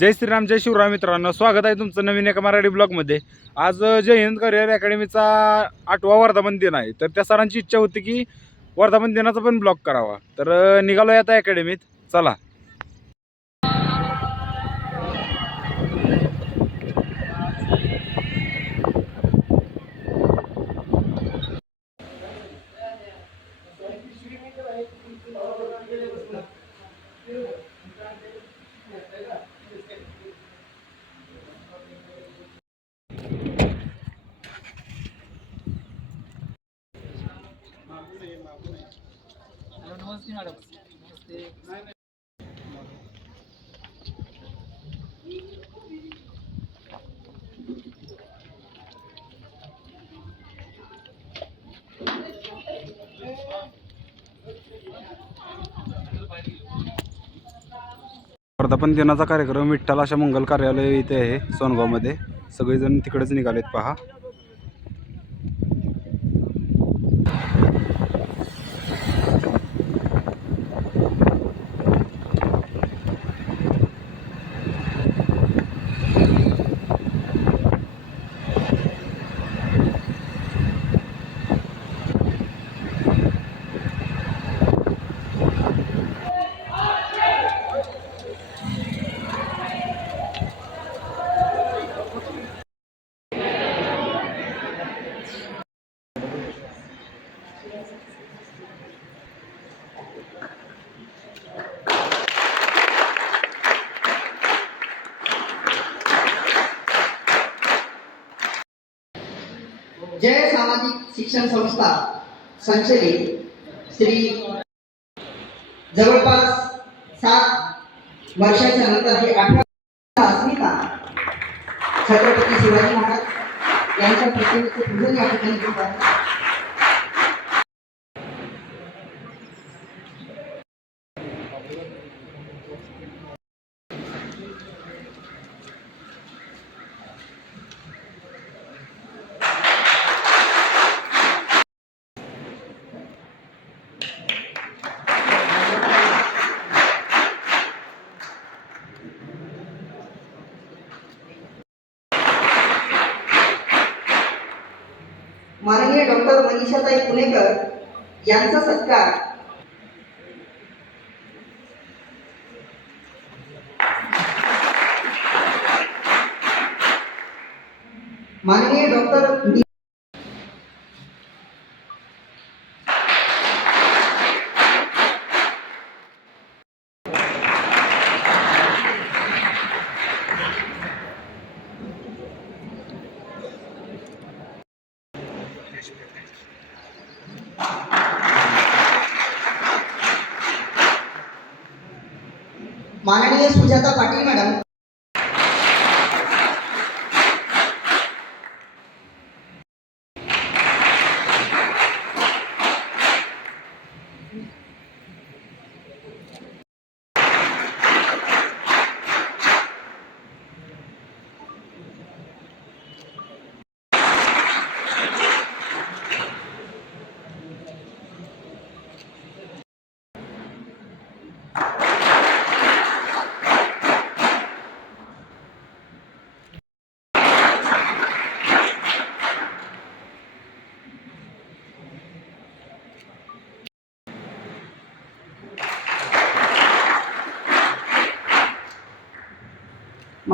जय श्रीराम जय शिवराम मित्रांनो स्वागत आहे तुमचं नवीन एका मराठी ब्लॉगमध्ये आज जय हिंद करिअर अकॅडमीचा आठवा वर्धापन दिन आहे तर त्या सरांची इच्छा होती की वर्धापन दिनाचा पण ब्लॉग करावा तर निघालो आहे आता अकॅडमीत चला नमस्ते वर्धापन दिनाचा कार्यक्रम विठ्ठल अशा मंगल कार्यालय इथे आहे सोनगावमध्ये सगळेजण तिकडेच निघालेत पहा जय सामाजिक शिक्षण संस्था संचले श्री जवळपास सात वर्षाच्या नंतर हे आठव्या अस्मिता छत्रपती शिवाजी महाराज यांच्या प्रतिमेचं पूजन या ठिकाणी माननीय डॉक्टर मनीषाताई पुणेकर यांचा सत्कार माननीय सुजाता पाटील मॅडम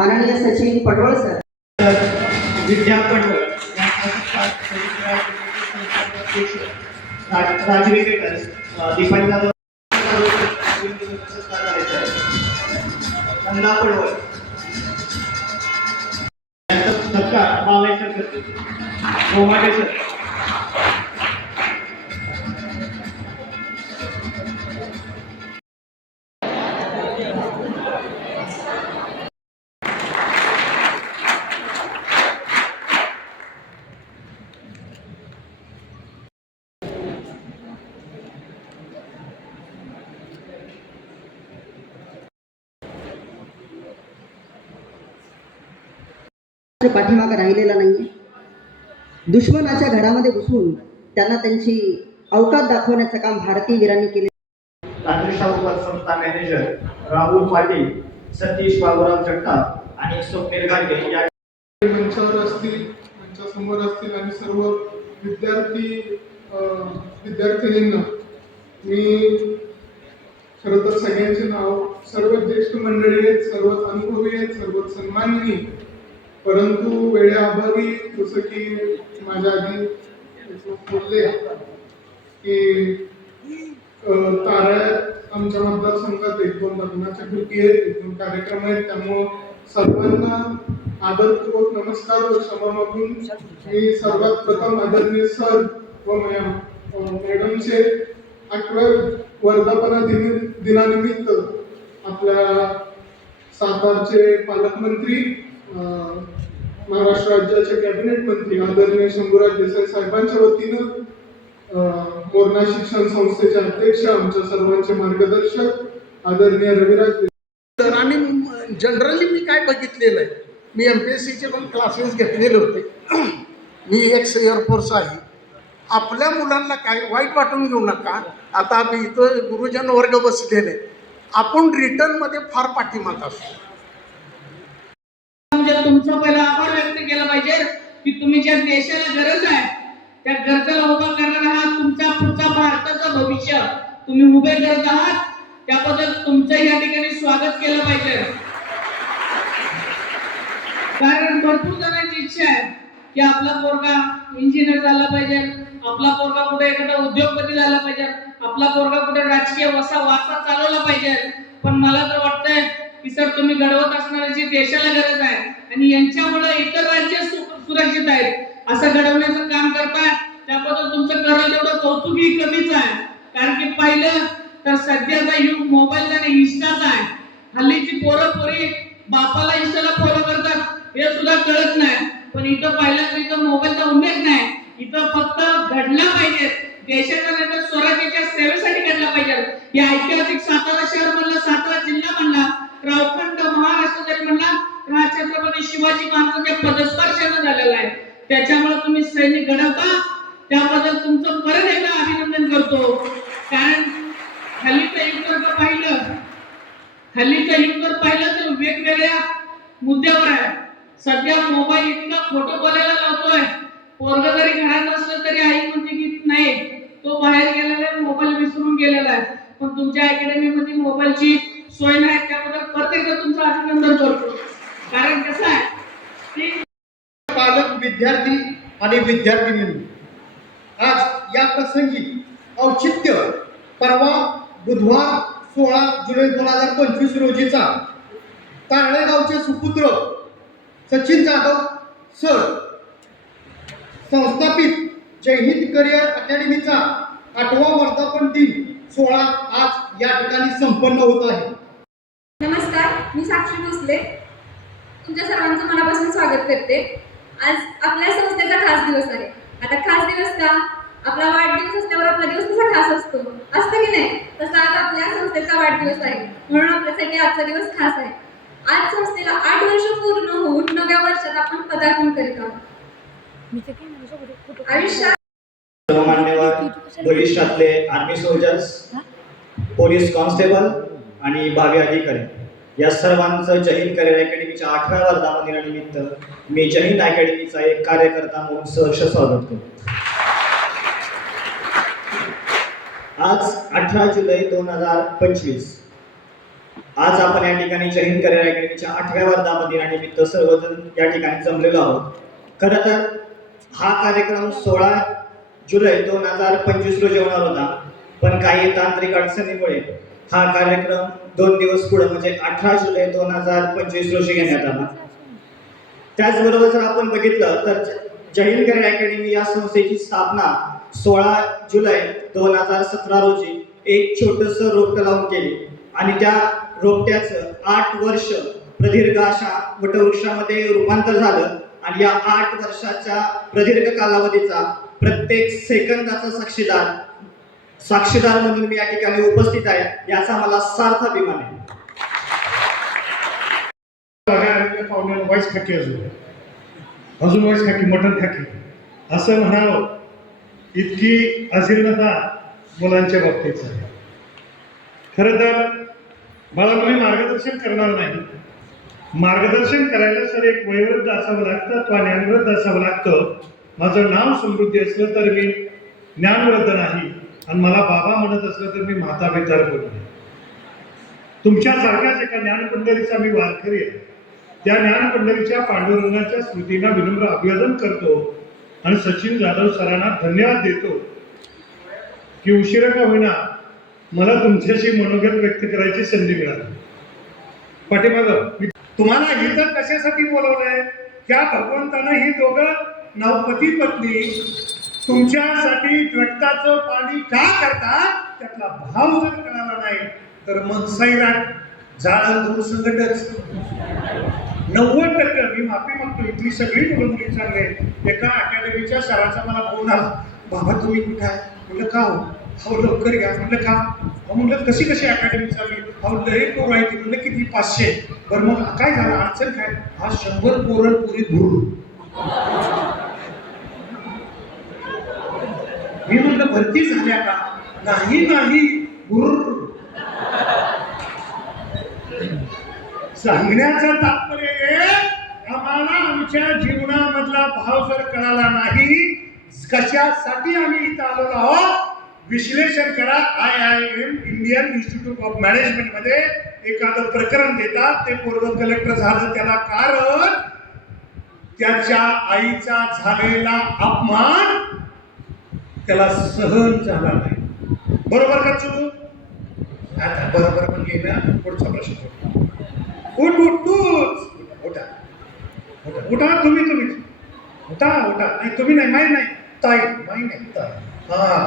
माननीय सचिन पडोळ सर विद्या राजवेकर दीपांजा पाठीमागं राहिलेला नाही दुश्मनाच्या घरामध्ये घुसून त्यांना त्यांची अवकाश दाखवण्याचं काम भारतीय वीरांनी केले रात्री शाहूकर संस्था मॅनेजर राहुल पाटील सतीश बाबूराव जगताप आणि स्वप्नील गांडे या मंचावर असतील मंचासमोर असतील आणि सर्व विद्यार्थी विद्यार्थिनींना मी खरं तर सगळ्यांचे नाव सर्व ज्येष्ठ मंडळी आहेत सर्वच अनुभवी आहेत सर्वच सन्माननीय परंतु वेळेअभावी जसं की माझ्या आधी बोलले की तारा आमच्या मतदारसंघात एक दोन लग्नाच्या कृती आहेत एक दोन कार्यक्रम आहेत त्यामुळं सर्वांना आदरपूर्वक नमस्कार व क्षमा मागून मी सर्वात प्रथम आदरणीय सर व मॅडमचे अकरा वर्धापना दिन दिनानिमित्त आपल्या सातारचे पालकमंत्री महाराष्ट्र राज्याचे कॅबिनेट मंत्री आदरणीय शंभूराज देसाई साहेबांच्या वतीनं कोरोना शिक्षण संस्थेचे अध्यक्ष आमच्या सर्वांचे मार्गदर्शक आदरणीय रविराज सर जनरली मी काय बघितलेलं आहे मी एम पी एस सीचे पण क्लासेस घेतलेले होते मी एक्स एअरफोर्स आहे आपल्या मुलांना काय वाईट वाटून घेऊ नका आता आम्ही इथं गुरुजन वर्ग बसलेले आपण रिटर्नमध्ये फार पाठीमाग असतो म्हणजे तुमचं पहिला आभार व्यक्त केला पाहिजे की तुम्ही ज्या देशाला गरज आहे त्या गरजेला उभा करणार आहात तुमचा पुढचा भारताचं भविष्य तुम्ही उभे करत आहात त्याबद्दल तुमचं या ठिकाणी स्वागत केलं पाहिजे कारण भरपूर जणांची इच्छा आहे की आपला पोरगा इंजिनियर झाला पाहिजे आपला पोरगा कुठे एखादा उद्योगपती झाला पाहिजे आपला पोरगा कुठे राजकीय वसा वासा चालवला पाहिजे पण मला तर वाटतंय की सर तुम्ही घडवत असणाऱ्याची देशाला गरज आहे आणि यांच्यामुळे इतर राज्य सुरक्षित आहेत असं घडवण्याचं काम करताय त्याबद्दल तुमचं कराल एवढं कौतुकही कमीच आहे कारण की पाहिलं तर सध्याचा युग मोबाईलचा आणि इन्स्टाचा आहे हल्लीची पोरं पोरी बापाला इन्स्टाला फॉलो करतात हे सुद्धा कळत नाही पण इथं पाहिलं तर इथं मोबाईलचा उल्लेख नाही इथं फक्त घडलं पाहिजे देशाचा वंचित सोय आहेत त्याबद्दल प्रत्येक तुमचं अभिनंदन करतो कारण कसं आहे पालक विद्यार्थी आणि विद्यार्थिनी आज या प्रसंगी औचित्य परवा बुधवार सोळा जुलै दोन हजार पंचवीस रोजीचा तारळेगावचे सुपुत्र सचिन जाधव सर संस्थापित जयहिंद करिअर अकॅडमीचा आठवा वर्धापन दिन सोहळा आज या ठिकाणी संपन्न होत आहे नमस्कार मी साक्षी भोसले तुमच्या सर्वांचं मनापासून स्वागत करते आज आपल्या संस्थेचा खास दिवस आहे आता खास दिवस का आपला वाढदिवस असल्यावर आपला दिवस कसा खास असतो असतं की नाही तसा आज आपल्या संस्थेचा वाढदिवस आहे म्हणून आपल्यासाठी आजचा दिवस खास आहे आज संस्थेला आठ वर्ष पूर्ण होऊन नव्या वर्षात आपण पदार्पण करीत आहोत आयुष्यात भविष्यातले आर्मी सोल्जर्स पोलीस कॉन्स्टेबल आणि भावी अधिकारी या सर्वांचं जहीन करिअर अकॅडमीच्या आठव्या वर्धापनदिनानिमित्त मी जहीन अकॅडमीचा एक कार्यकर्ता म्हणून सहर्ष स्वागत करतो आज अठरा जुलै दोन हजार पंचवीस आज आपण या ठिकाणी जहीन करिअर अकॅडमीच्या आठव्या वर्धापनदिनानिमित्त सर्वजण या ठिकाणी जमलेलो आहोत खरं तर हा कार्यक्रम सोळा जुलै दोन हजार पंचवीस रोजी होणार होता पण काही तांत्रिक अडचणीमुळे हा कार्यक्रम दोन दिवस पुढे म्हणजे अठरा जुलै दोन हजार पंचवीस रोजी घेण्यात आला त्याचबरोबर जर आपण बघितलं तर जहीलकर अकॅडमी या संस्थेची स्थापना सोळा जुलै दोन हजार सतरा रोजी एक छोटस रोपट लावून केली आणि त्या रोपट्याचं आठ वर्ष प्रदीर्घ अशा वटवृक्षामध्ये रूपांतर झालं आणि या आठ वर्षाच्या प्रदीर्घ कालावधीचा प्रत्येक सेकंदाचा साक्षीदार साक्षीदार म्हणून मी या ठिकाणी उपस्थित आहे याचा मला सार्थ अभिमान आहे अजून अजून वाईस खाकी मटण खाकी असं म्हणावं इतकी अजीर्णता मुलांच्या बाबतीत खर खरं तर मला कोणी मार्गदर्शन करणार नाही मार्गदर्शन करायला सर एक वयोवृद्ध असावं लागतं किंवा ज्ञानवृद्ध असावं लागतं माझं नाव समृद्धी असलं तर मी ज्ञानव्रत नाही आणि मला बाबा म्हणत असलं तर मी माता विचार तुमच्या तुमच्यासारख्याच एका ज्ञानपंढरीचा मी वारकरी आहे त्या ज्ञानपंढरीच्या पांडुरंगाच्या स्मृतींना विनम्र अभिवादन करतो आणि सचिन जाधव सरांना धन्यवाद देतो की उशिरा का होईना मला तुमच्याशी मनोगत व्यक्त करायची संधी मिळाली पाठीमाग तुम्हाला इथं कशासाठी बोलवलंय त्या भगवंतानं ही दोघं नवपती पत्नी तुमच्यासाठी द्वैताचं पाणी का करतात त्यातला भाव जर कळाला नाही तर मग सैराट जाळं दूर नव्वद टक्के मी माफी मागतो इथली सगळी मुलं मुली चांगले एका अकॅडमीच्या सराचा मला फोन आला बाबा तुम्ही कुठे आहे म्हणलं का हो हो लवकर घ्या म्हणलं का हो म्हणलं कशी कशी अकॅडमी चालली हो लय पोर आहे ती म्हणलं किती पाचशे बरं मग काय झालं अडचण काय हा शंभर पोरण पुरी धुरू मी म्हटलं भरती झाल्या का नाही नाही सांगण्याचं तात्पर्य आम्हाला आमच्या जीवनामधला भाव जर कळाला नाही कशासाठी आम्ही इथं आलो आहोत विश्लेषण करा I I M Indian institute of management मध्ये एखादं प्रकरण देतात ते पूर्व कलेक्टर झालं त्याला कारण त्याच्या आईचा झालेला अपमान त्याला सहन झाला नाही बरोबर का चुकू आता बरोबर म्हणजे ना पुढचा प्रश्न उठ उठ उठा उठा तुम्ही तुम्ही उठा उठा नाही तुम्ही नाही माहीत नाही ताई माहीत नाही ताई हा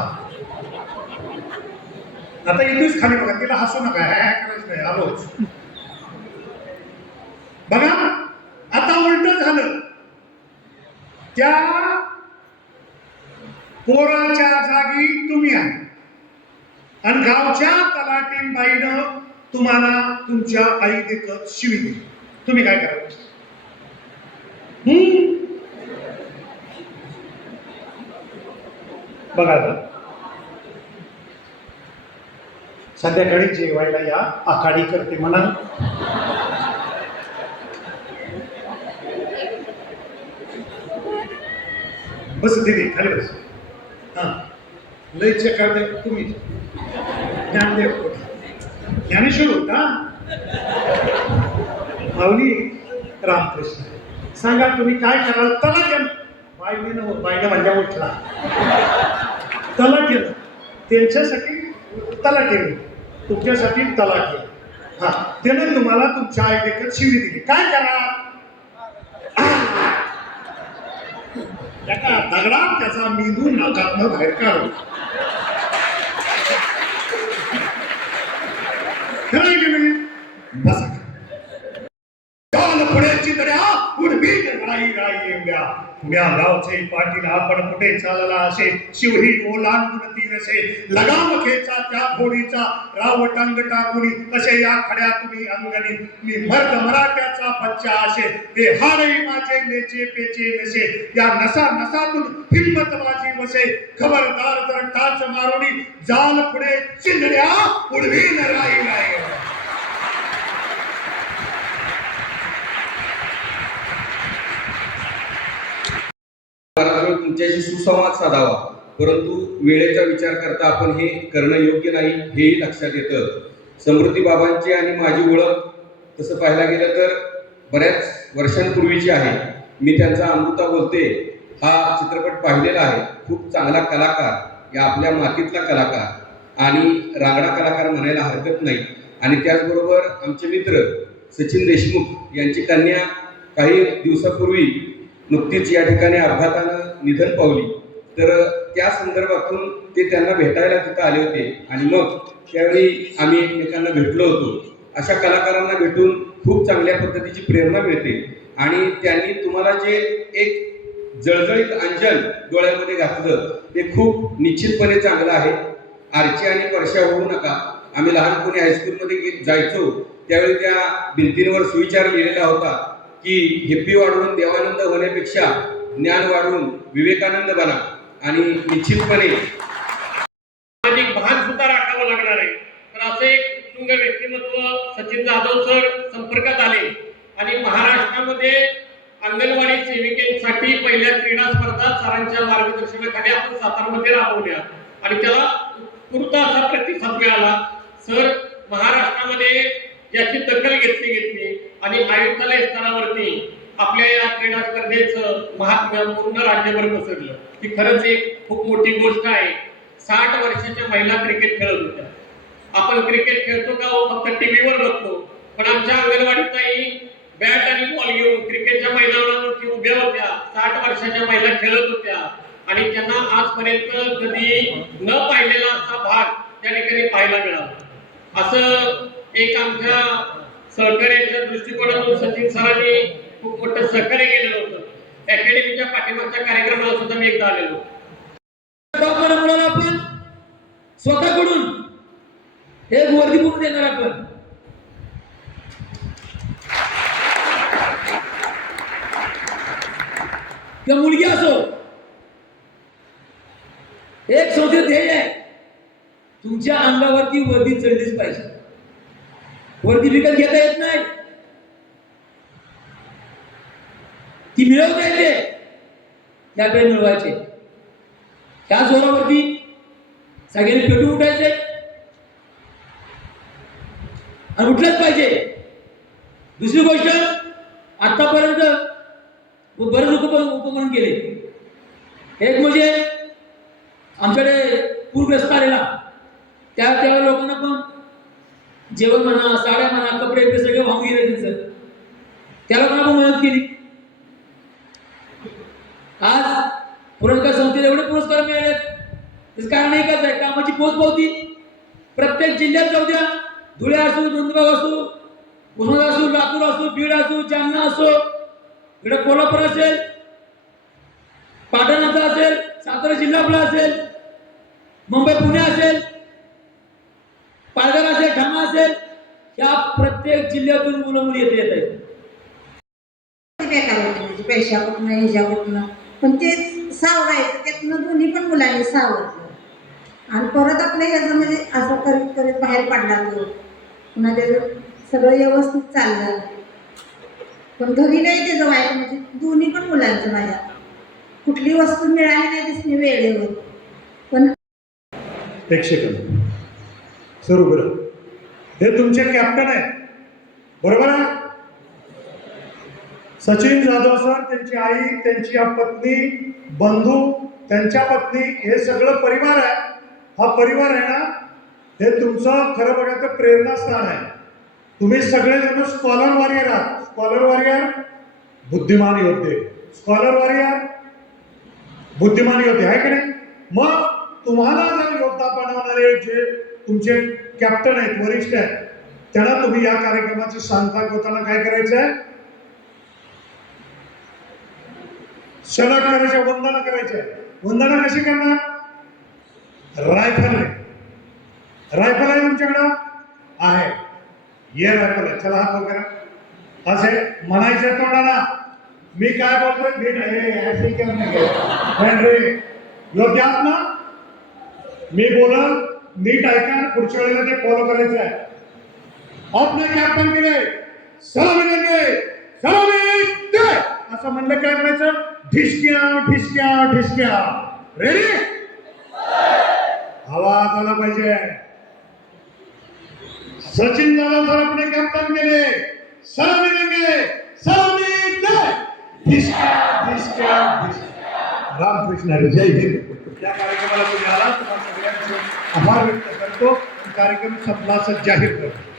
आता इथेच खाली बघा तिला हसू नका ह्या करायचं नाही आलोच बघा आता उलट झालं त्या पोराच्या जागी तुम्ही आहे आणि गावच्या तलाटीन बाईनं तुम्हाला तुमच्या आई देखत दे तुम्ही काय करा बघा संध्याकाळी जेवायला या आखाडी करते म्हणा बस दिदी खाली बस लयचे काढले तुम्ही ज्ञानदेव ज्ञानेश्वर होता भावनी रामकृष्ण सांगा तुम्ही काय कराल तला केलं बायने बायने म्हणजे उठला तला केलं त्यांच्यासाठी तला केलं तुमच्यासाठी तला केलं हा त्याने तुम्हाला तुमच्या आईदेखत शिवी दिली काय करा एका दगडात त्याचा मेंदू नाकातनं बाहेर काढला खरं की नाही बसा काल पुढे चितड्या उडबी राई राई उभ्या गावचे पाटील आपण कुठे चालला असे शिवही ओलांडून असे लगाम खेचा त्या घोडीचा राव टंग टाकुनी असे या खड्या तुम्ही अंगणी मी मर्द मराठ्याचा बच्चा असे बेहारही माझे नेचे पेचे नसे या नसा नसातून हिंमत माझी वसे खबरदार जर टाच मारुनी जाल पुढे चिंधड्या उडवी न राहील तुमच्याशी सुसंवाद साधावा परंतु वेळेचा विचार करता आपण हे करणं योग्य नाही हेही लक्षात येतं समृद्धी बाबांची आणि माझी ओळख तसं पाहायला गेलं तर बऱ्याच वर्षांपूर्वीची आहे मी त्यांचा अमृता बोलते हा चित्रपट पाहिलेला आहे खूप चांगला कलाकार या आपल्या मातीतला कलाकार आणि रांगडा कलाकार म्हणायला हरकत नाही आणि त्याचबरोबर आमचे मित्र सचिन देशमुख यांची कन्या काही दिवसापूर्वी नुकतीच या ठिकाणी अपघातानं निधन पावली तर त्या संदर्भातून ते त्यांना भेटायला तिथं आले होते आणि मग त्यावेळी आम्ही एकमेकांना भेटलो होतो अशा कलाकारांना भेटून खूप चांगल्या पद्धतीची प्रेरणा मिळते आणि त्यांनी तुम्हाला जे एक जळजळीत अंजन डोळ्यामध्ये घातलं ते खूप निश्चितपणे चांगलं आहे आरची आणि परशा होऊ नका आम्ही लहानपणी हायस्कूलमध्ये जायचो त्यावेळी त्या भिंतींवर सुविचार लिहिलेला होता की हिप्पी वाढवून देवानंद होण्यापेक्षा ज्ञान वाढवून विवेकानंद बना आणि निश्चितपणे भान सुद्धा राखावं लागणार आहे तर असे एक उत्तुंग व्यक्तिमत्व सचिन जाधव सर संपर्कात आले आणि महाराष्ट्रामध्ये अंगणवाडी सेविकेसाठी पहिल्या क्रीडा स्पर्धा सरांच्या मार्गदर्शनाखाली आपण सातारमध्ये राबवल्या आणि त्याला उत्स्फूर्त असा प्रतिसाद मिळाला सर महाराष्ट्रामध्ये याची दखल घेतली घेतली आणि आयुक्तालय स्तरावरती आपल्या या क्रीडा स्पर्धेच महात्म्य पूर्ण राज्यभर पसरलं ही खरंच एक खूप मोठी गोष्ट आहे साठ वर्षाच्या महिला क्रिकेट खेळत होत्या आपण क्रिकेट खेळतो का हो? फक्त टीव्हीवर बघतो पण आमच्या अंगणवाडीचाही बॅट आणि बॉल घेऊन क्रिकेटच्या मैदानावरती उभ्या होत्या साठ वर्षाच्या महिला खेळत होत्या आणि त्यांना आजपर्यंत कधी न पाहिलेला असा भाग त्या ठिकाणी पाहायला मिळाला असं एक आमच्या सहकार्याच्या दृष्टिकोनातून सचिन सरांनी खूप मोठं सहकार्य केलेलं होतं अकॅडमीच्या पाठीमागच्या कार्यक्रमाला सुद्धा मी एकदा आलेलो म्हणून आपण स्वतःकडून एक वर्दी करून देणार आपण किंवा मुलगी असो एक संस्थे ध्येय आहे तुमच्या अंगावरती वर्दी चढलीच पाहिजे वर्दी विकत घेता येत नाही ती मिळत त्या मिळवायचे त्या जोरावरती सगळे पेटू उठायचे आणि उठलंच पाहिजे दुसरी गोष्ट आतापर्यंत बरेच उप उपक्रम केले एक म्हणजे आमच्याकडे पूरग्रस्त आलेला त्या त्या लोकांना पण जेवण म्हणा साड्या म्हणा कपडे सगळे वाहून गेले त्यांचं त्या लोकांना पण मदत केली पुरस्कार संस्थेला एवढे पुरस्कार मिळालेत कारण एकच आहे कामाची पावती प्रत्येक जिल्ह्यात जाऊ द्या धुळे असो नंदुरबाग असो उस्मान असो लातूर असो बीड असो जालना असो इकडे कोल्हापूर असेल पाटणाचा असेल सातारा जिल्हा आपला असेल मुंबई पुणे असेल पालघर असेल ठाणा असेल या प्रत्येक जिल्ह्यातून मुलं मुली येत आहेत पैशाकडून पण तेच सावरायचं त्यातनं दोन्ही पण मुलांनी सावरलं आणि परत आपलं ह्याचं म्हणजे असं करीत करीत बाहेर पडला तो पुन्हा म्हणजे त्याचं सगळं व्यवस्थित चाललं पण घरी नाही त्याचं बाहेर म्हणजे दोन्ही पण मुलांचं माझ्या कुठली वस्तू मिळाली नाही दिसली वेळेवर पण प्रेक्षकांना सर बरं हे तुमचे कॅप्टन आहेत बरोबर आहे सचिन जाधव सर त्यांची आई त्यांची पत्नी बंधू त्यांच्या पत्नी हे सगळं परिवार आहे हा परिवार आहे ना हे तुमचं खरं बघा प्रेरणास्थान आहे तुम्ही सगळेजण स्कॉलर वॉरियर आहात स्कॉलर वॉरियर बुद्धिमान योद्धे स्कॉलर वॉरियर बुद्धिमान योद्धे आहे की नाही मग तुम्हाला जर योद्धा बनवणारे जे तुमचे कॅप्टन आहेत वरिष्ठ आहेत त्यांना तुम्ही या कार्यक्रमाची सांगता करताना काय करायचं आहे सेवा करायच्या वंदना करायच्या वंदना कशी करणार रायफल आहे रायफल आहे तुमच्याकडं आहे ये रायफल आहे चला हात वगैरे असे म्हणायचे तोंडाला मी काय बोलतोय नीट आहे नाही म्हणजे योग्य आहात ना मी बोलत नीट ऐका पुढच्या वेळेला ते फॉलो करायचं आहे आपण कॅप्टन केले सहा महिने ठिसक्या ठिसक्या ठिसक्या रेडी आवाज आला पाहिजे सचिन जाधव सर आपले कॅप्टन केले सलामी देंगे सलामी ठिसक्या ठिसक्या रामकृष्ण जय हिंद कार्यक्रमाला तुम्ही आला तुम्हाला सगळ्यांचे आभार व्यक्त करतो कार्यक्रम संपला असं जाहीर करतो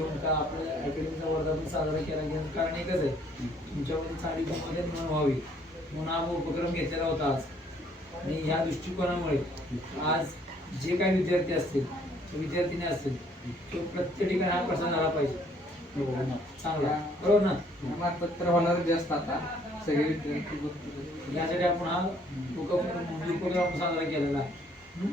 घेऊन का आपल्या अकॅडमीचा वर्धापन साजरा केला घेऊन कारण एकच आहे तुमच्यामध्ये साडी गुणमध्ये मन व्हावी म्हणून हा उपक्रम घेतलेला होता आज आणि ह्या दृष्टिकोनामुळे आज जे काही विद्यार्थी असतील विद्यार्थीने असतील तो प्रत्येक ठिकाणी हा प्रसार आला पाहिजे चांगला बरोबर ना मार्फत होणार जास्त आता सगळे विद्यार्थी यासाठी आपण हा उपक्रम साजरा केलेला आहे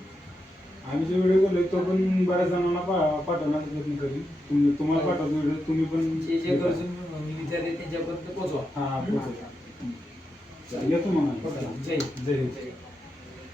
आम्ही जो व्हिडिओ बोललो तो पण बऱ्याच जणांना पा- पाठवण्याचा प्रयत्न करीन तुम्ही तुम्हाला हो. पाठवतो व्हिडिओ तुम्ही जे जे पण मी विचारले त्यांच्यापर्यंत पोहोचवा हा पोहोचवा. येतो मग जय जय जय